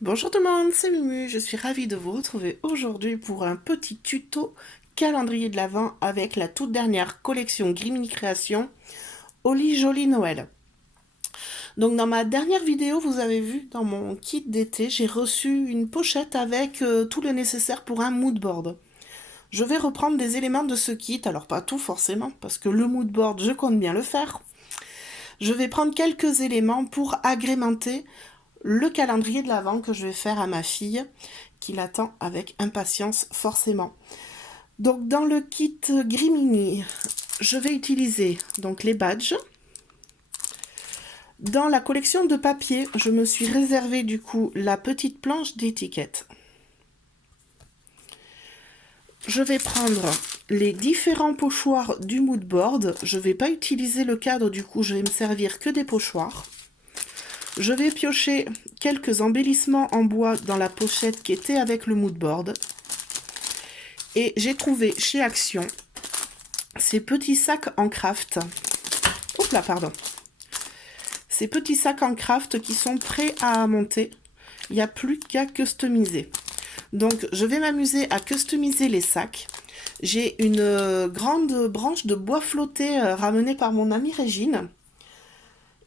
Bonjour tout le monde, c'est Mumu, je suis ravie de vous retrouver aujourd'hui pour un petit tuto calendrier de l'Avent avec la toute dernière collection Grimini Création Holly Jolly Noël. Donc dans ma dernière vidéo, vous avez vu dans mon kit d'été, j'ai reçu une pochette avec tout le nécessaire pour un mood board. Je vais reprendre des éléments de ce kit, alors pas tout forcément, parce que le mood board, je compte bien le faire. Je vais prendre quelques éléments pour agrémenter le calendrier de l'Avent que je vais faire à ma fille, qui l'attend avec impatience forcément. Donc dans le kit Grimini, je vais utiliser donc les badges. Dans la collection de papier, je me suis réservé du coup la petite planche d'étiquette. Je vais prendre les différents pochoirs du mood board. Je ne vais pas utiliser le cadre, du coup je vais me servir que des pochoirs. Je vais piocher quelques embellissements en bois dans la pochette qui était avec le mood board. Et j'ai trouvé chez Action ces petits sacs en craft. Hop là, pardon. Ces petits sacs en craft qui sont prêts à monter. Il n'y a plus qu'à customiser. Donc, je vais m'amuser à customiser les sacs. J'ai une grande branche de bois flotté ramenée par mon amie Régine.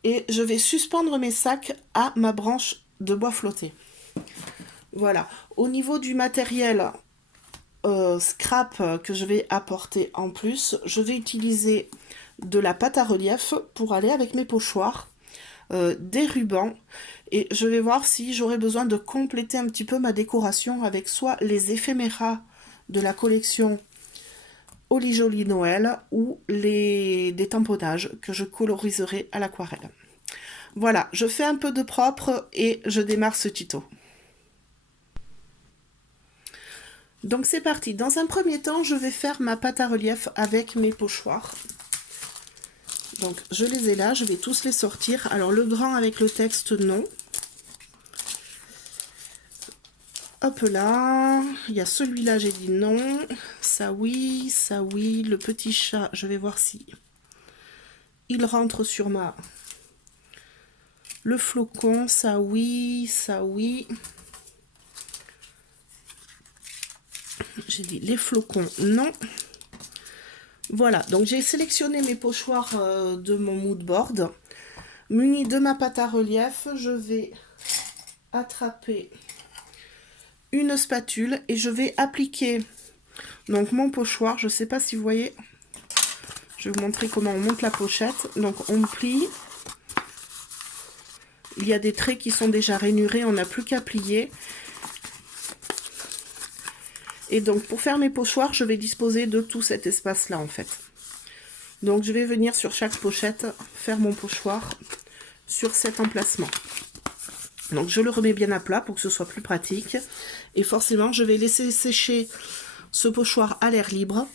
Et je vais suspendre mes sacs à ma branche de bois flotté. Voilà. Au niveau du matériel scrap que je vais apporter en plus, je vais utiliser de la pâte à relief pour aller avec mes pochoirs, des rubans, et je vais voir si j'aurai besoin de compléter un petit peu ma décoration avec soit les éphéméras de la collection Holly Jolly Noël ou des tamponnages que je coloriserai à l'aquarelle. Voilà, je fais un peu de propre et je démarre ce tuto. Donc c'est parti. Dans un premier temps, je vais faire ma pâte à relief avec mes pochoirs. Donc je les ai là, je vais tous les sortir. Alors le grand avec le texte, non. Hop là, il y a celui-là, j'ai dit non. Ça oui, ça oui. Le petit chat, je vais voir si il rentre sur ma... Le flocon, ça oui, ça oui. J'ai dit les flocons, non. Voilà, donc j'ai sélectionné mes pochoirs de mon mood board. Muni de ma pâte à relief, je vais attraper une spatule et je vais appliquer donc mon pochoir. Je ne sais pas si vous voyez, je vais vous montrer comment on monte la pochette. Donc on plie, il y a des traits qui sont déjà rainurés, on n'a plus qu'à plier. Et donc pour faire mes pochoirs, je vais disposer de tout cet espace là en fait. Donc je vais venir sur chaque pochette faire mon pochoir sur cet emplacement. Donc je le remets bien à plat pour que ce soit plus pratique. Et forcément je vais laisser sécher ce pochoir à l'air libre.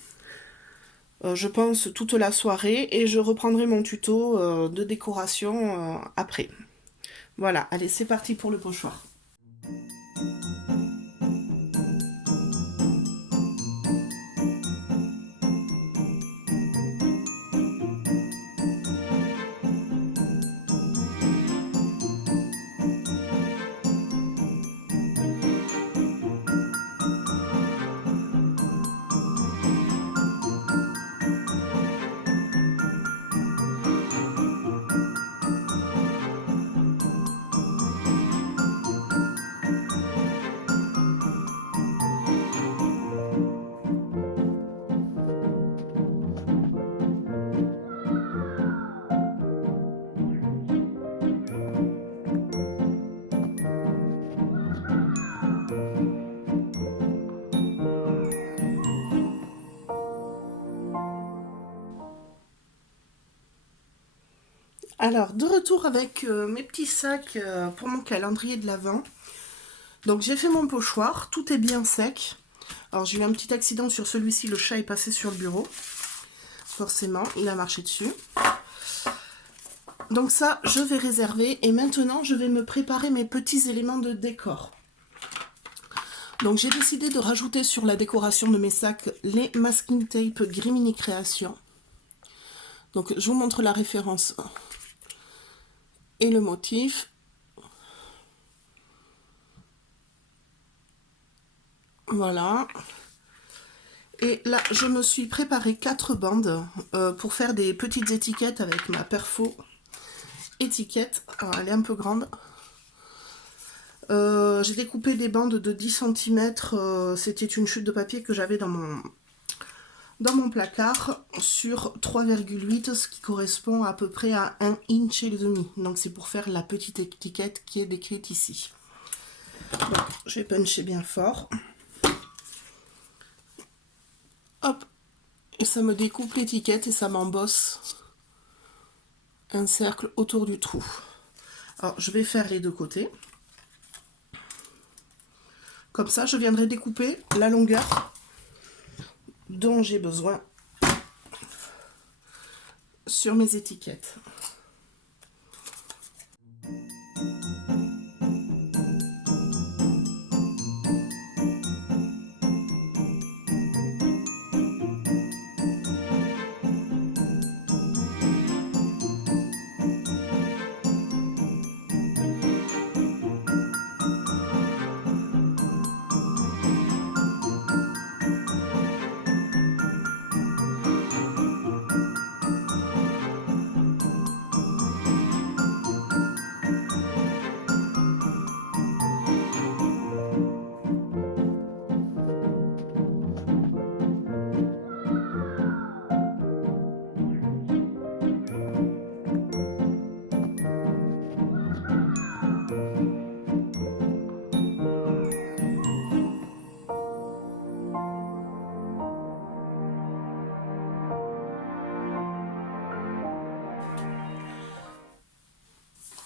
Je pense toute la soirée et je reprendrai mon tuto de décoration après. Voilà, allez c'est parti pour le pochoir. Alors, de retour avec mes petits sacs pour mon calendrier de l'Avent. Donc, j'ai fait mon pochoir, tout est bien sec. Alors, j'ai eu un petit accident sur celui-ci, le chat est passé sur le bureau. Forcément, il a marché dessus. Donc ça, je vais réserver. Et maintenant, je vais me préparer mes petits éléments de décor. Donc, j'ai décidé de rajouter sur la décoration de mes sacs les masking tape Grimini Création. Donc, je vous montre la référence et le motif. Voilà. Et là, je me suis préparé 4 bandes pour faire des petites étiquettes avec ma perfo étiquette. Alors, elle est un peu grande. J'ai découpé des bandes de 10 cm. C'était une chute de papier que j'avais dans mon placard sur 3,8, ce qui correspond à peu près à 1 inch et demi. Donc c'est pour faire la petite étiquette qui est décrite ici. Donc, je vais puncher bien fort. Hop, et ça me découpe l'étiquette et ça m'embosse un cercle autour du trou. Alors je vais faire les deux côtés. Comme ça, je viendrai découper la longueur dont j'ai besoin sur mes étiquettes.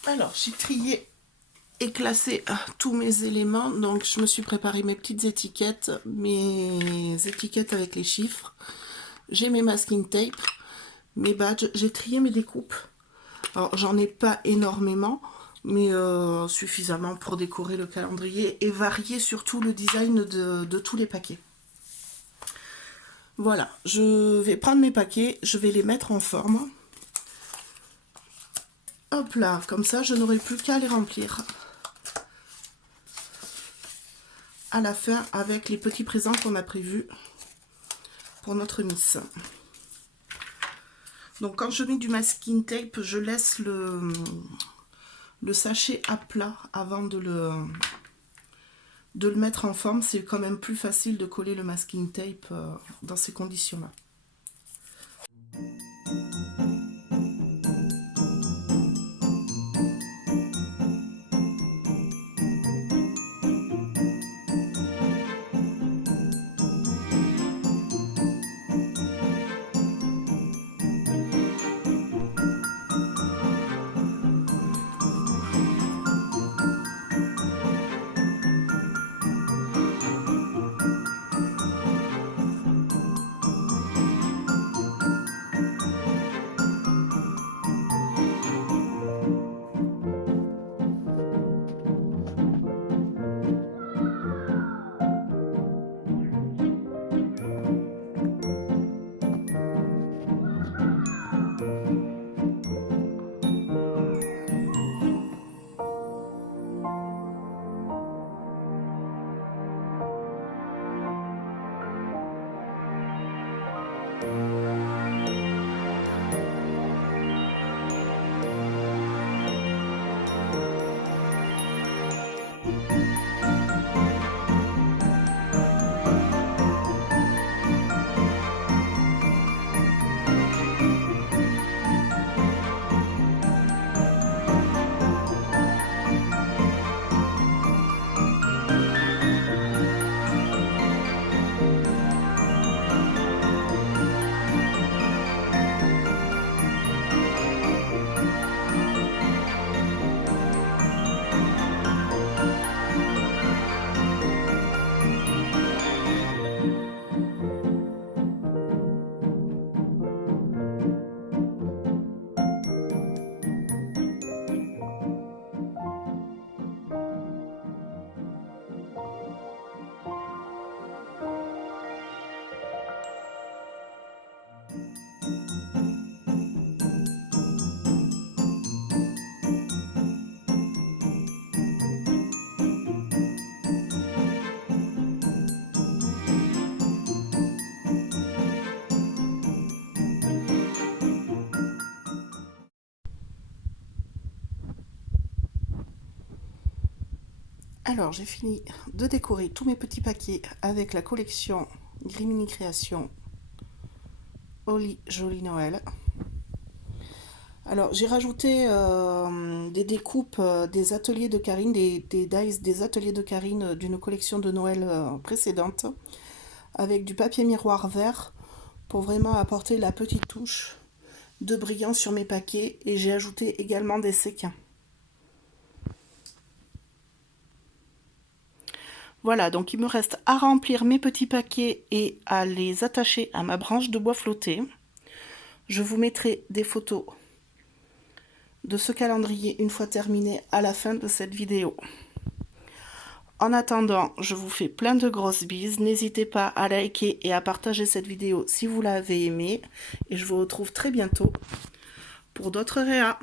Alors, j'ai trié et classé tous mes éléments. Donc, je me suis préparé mes petites étiquettes, mes étiquettes avec les chiffres. J'ai mes masking tape, mes badges. J'ai trié mes découpes. Alors, j'en ai pas énormément, mais suffisamment pour décorer le calendrier et varier surtout le design de tous les paquets. Voilà, je vais prendre mes paquets, je vais les mettre en forme. Hop là, comme ça, je n'aurai plus qu'à les remplir à la fin avec les petits présents qu'on a prévus pour notre Miss. Donc quand je mets du masking tape, je laisse le sachet à plat avant de le mettre en forme. C'est quand même plus facile de coller le masking tape dans ces conditions-là. Alors, j'ai fini de décorer tous mes petits paquets avec la collection Grimini Création Holly Joli Noël. Alors, j'ai rajouté des découpes des ateliers de Karine, des dies des ateliers de Karine d'une collection de Noël précédente, avec du papier miroir vert pour vraiment apporter la petite touche de brillant sur mes paquets. Et j'ai ajouté également des séquins. Voilà, donc il me reste à remplir mes petits paquets et à les attacher à ma branche de bois flotté. Je vous mettrai des photos de ce calendrier une fois terminé à la fin de cette vidéo. En attendant, je vous fais plein de grosses bises. N'hésitez pas à liker et à partager cette vidéo si vous l'avez aimée. Et je vous retrouve très bientôt pour d'autres réas.